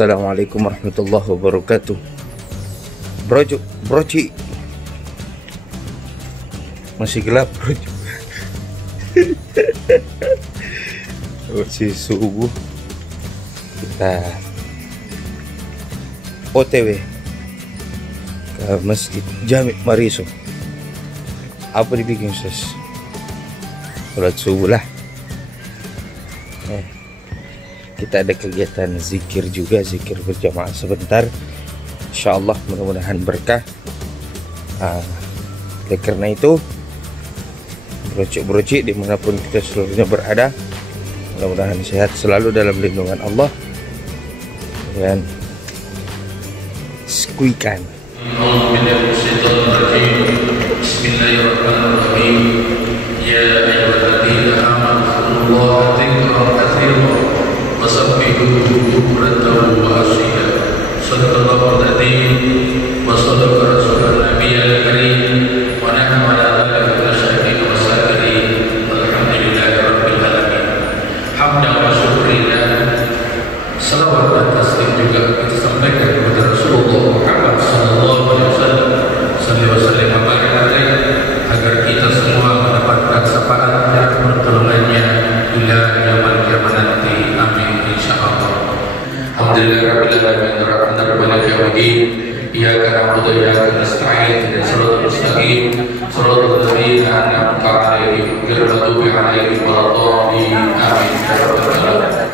Assalamualaikum warahmatullahi wabarakatuh. Broci masih gelap broci. Masih subuh. Kita OTW ke Masjid Jami Mariso. Apa dibikin ses? Sholat subuh lah. Kita ada kegiatan zikir juga, zikir berjamaah sebentar. Insyaallah mudah-mudahan berkah. Oleh karena itu, brocik dimanapun kita seluruhnya berada, mudah-mudahan sehat selalu dalam lindungan Allah dan skuikan. Bismillahirrahmanirrahim. Ya ayyuhalladzina amanu Allaha dzikran katsiran wasabbihuhu bukratan wa ashiya. Shadaqallahu al-'azim wa shadaqa rasulun nabiyyil karim wa nahnu 'ala dzalika lasyahidin wa syakirin. Alhamdulillahi rabbil alamin. Hamdan wa syukrillah. Salawat dan taslim juga kita sampaikan kepada Rasulullah Muhammad sallallahu alaihi wasallam. Sallallahu alaihi wasallam agar kita semua mendapatkan syafaat dan pertolongannya hingga yaumul kiamat nanti. Amin insyaallah. Alhamdulillahirabbil alamin arrahmanir rahim yaumiddin. Iyyaka na'budu wa iyyaka nasta'in ihdinas siratal mustaqim siratal ladzina an'amta 'alaihim ghairil maghdubi 'alaihim waladdallin. Amin ya rabbal alamin.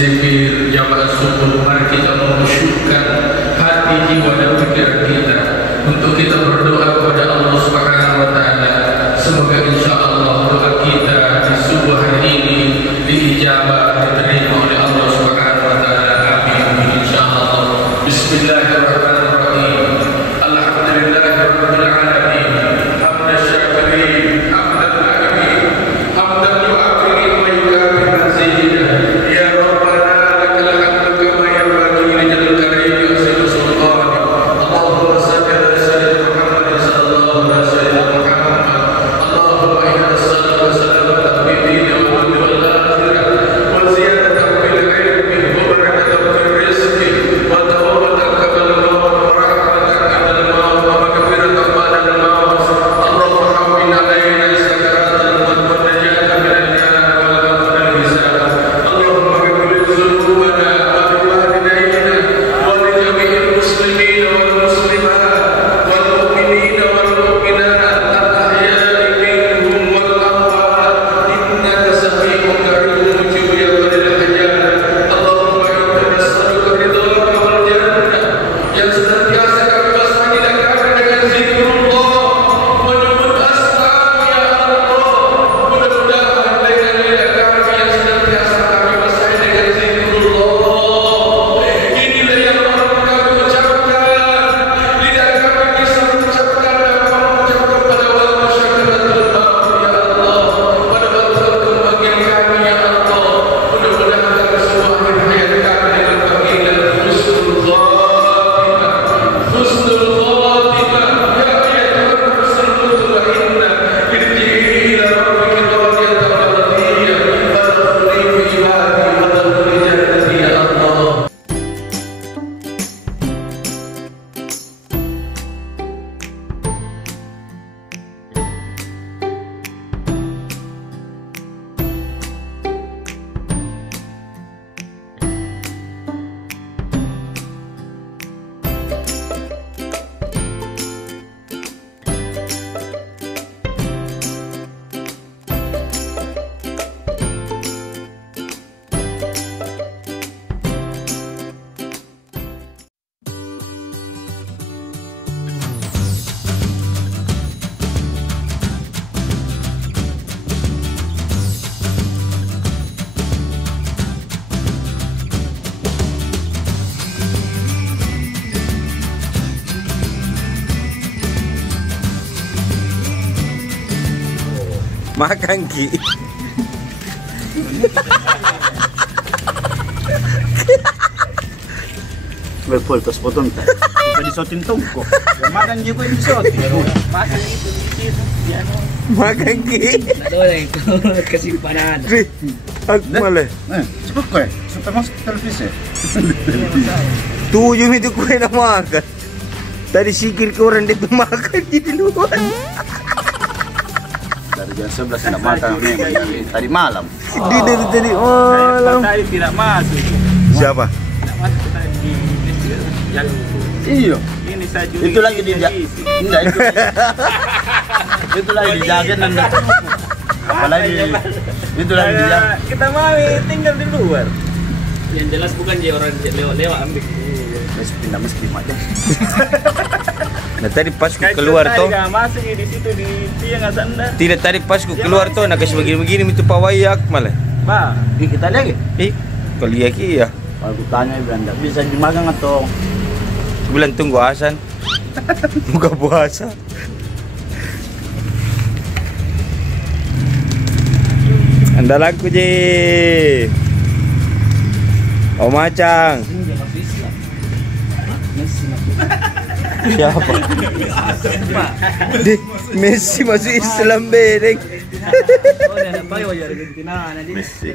zikir jamaah subuh, mari kita mengusyukkan hati, jiwa dan pikiran kita untuk kita berdoa kepada Allah Subhanahu wa taala. Semoga insyaallah doa kita di subuh hari ini diijabah, diterima oleh Allah Subhanahu wa taala. Amin insyaallah. Bismillahirrahmanirrahim. Alhamdulillahirabbil alamin. Hamdan syakirin, hamdan na'imin, hamdan yu'afirin wa yukafi mazidah. Ya Rabbana lakal hamdu kama yanbaghi li jalali karimika wa sirri sultanik. Allahumma salli ala sayyidina Muhammad sallallahu alaihi wasallam. Allahumma inna as-salata wa salama ala nabiyina wa wal akhirah wa ziyadatan fil ilmi wa barakatan fil rizqi wa tawbatan qabla al-maut wa rahmatan inda al-maut wa maghfiratan ba'da al-maut. Allahumma hawwin alaina sakaratal maut wa najatan min an-nar wal ghafr al-hisab. Allahumma ghfir dhunubana wa liwalidayna wa li jami'il muslimin wal muslimat wal mu'minina wal mu'minat al-ahya'i minhum wal amwat innaka sami'un qaribun mujibul hajat. Allahumma inna nas'aluka ridhaka wal jannah yang senantiasa kami pasangi kami dengan zikrullah, menyebut asma ya Allah. Mudah-mudahan dengan lidah kami yang senantiasa kami pasangi dengan zikrullah, inilah yang mahu kami ucapkan. Lidah kami bisa mengucapkan apa mengucapkan pada waktu syakaratul maut ya Allah, pada waktu kemanggil kami ya Allah. Mudah-mudahan kami semua akhir hayat kami dengan panggilan husnul khatimah, husnul khatimah. Ya Tuhan, husnul mutmainnah, irji'i ila rabbika radiyatan mardiyah, fadkhuli fi ibadi wa tadkhuli jannati ya Allah. Makan Ki. Betul, terus potong tak? Kita disotin tungkok. Makan juga ini disotin. Makan itu dikit. Makan Ki. Tak ada yang itu kesimpanan. Ri, aku malah. Cepat kue, supaya masuk ke televisi. Tujuh itu kue nak makan. Tadi sikir ke orang dia tu makan di luar. Dari jam 11 tidak makan nih. Tadi malam. Di dari tadi malam. Tadi tidak masuk. Siapa? Tidak masuk tadi. Yang Iya. ini saja. Itu lagi enggak itu lagi dijaga nanda. Apalagi itu lagi dijaga. Kita mau tinggal di luar. Yang jelas bukan dia orang lewat-lewat ambil. Mesti pindah meski aja. Nah tadi pas ku keluar tuh. Masuk di situ di tiang sana. Tidak tadi pas ku keluar tuh nak kasih begini-begini itu pawayak malah. Ba, Kita lagi. Kalau iya Ki ya. Aku tanya Belanda bisa dimakan atau Bulan tunggu asan. Buka puasa. Andalanku je. Om Acang. Siapa? Messi masuk Islam bedeng. oh, ada apa ya Argentina nanti. Messi.